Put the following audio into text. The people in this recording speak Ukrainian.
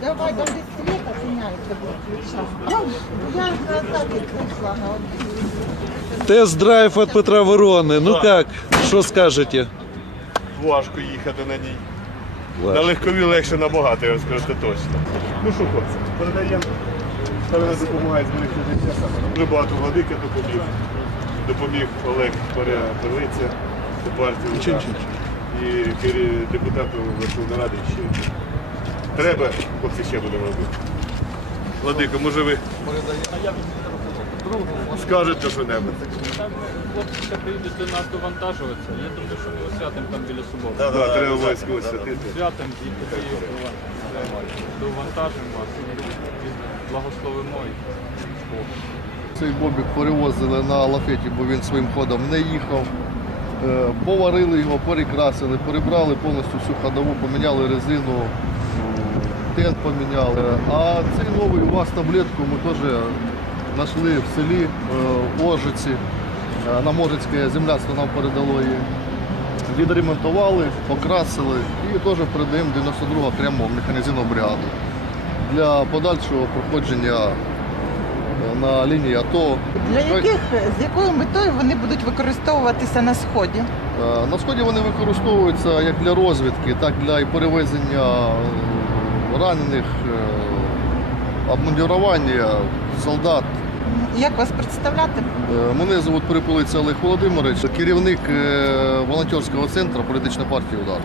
Давай, там десь світа міняється буде. Я так і прийшла на один. Тест-драйв від Петра Ворони. Ну як, що скажете? Важко їхати на ній. На легкові легше набагато, я вам скажу, це точно. Ну що, хлопці, передаємо. Та вона допомагає зберегти життя саме. Дуже багато владики допоміг. Допоміг Олег Перлиця, до партії і депутату Верховної Ради ще. Треба, хлопці ще будемо робити. Владико, може ви скажете що-небудь? Хлопці ще приїдуть до нас довантажуватися. Я думаю, що ми освятимо там біля суботи. Да, треба обов'язково святити. Святим і довантажимо вас, благословимо і Бог. Цей бобік перевозили на лафеті, бо він своїм ходом не їхав. Е, Поварили його, перекрасили, перебрали повністю всю ходову, поміняли резину, тент поміняли. А цей новий УАЗ таблетку ми теж знайшли в селі е, Ожиці. Е, На Можицьке земляцтво нам передало її. Відремонтували, покрасили і теж передаємо 92 окрему механізовану бригаду для подальшого проходження е, на лінії АТО. Для яких, з якою метою вони будуть використовуватися на сході? На сході вони використовуються як для розвідки, так для перевезення ранених, е, солдат. Як вас представляти? Е, Мене звуть Перепилиця Олег Володимирович, керівник е, волонтерського центру політичної партії Удар.